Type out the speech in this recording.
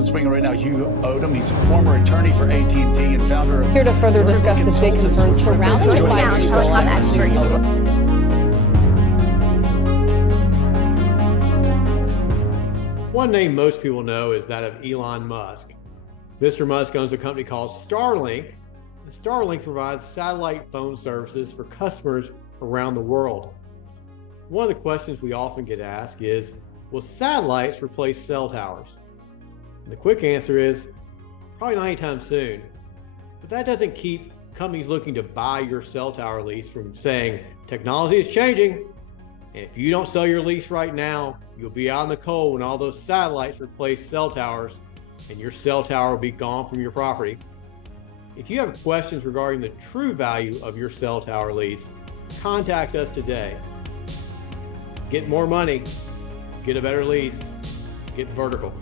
Let's bring in right now Hugh Odom. He's a former attorney for AT&T and founder of... Here to further discuss the big concerns surrounding the 5G. One name most people know is that of Elon Musk. Mr. Musk owns a company called Starlink. And Starlink provides satellite phone services for customers around the world. One of the questions we often get asked is, will satellites replace cell towers? And the quick answer is, probably not anytime soon. But that doesn't keep companies looking to buy your cell tower lease from saying, technology is changing, and if you don't sell your lease right now, you'll be out in the cold when all those satellites replace cell towers, and your cell tower will be gone from your property. If you have questions regarding the true value of your cell tower lease, contact us today. Get more money, get a better lease, get vertical.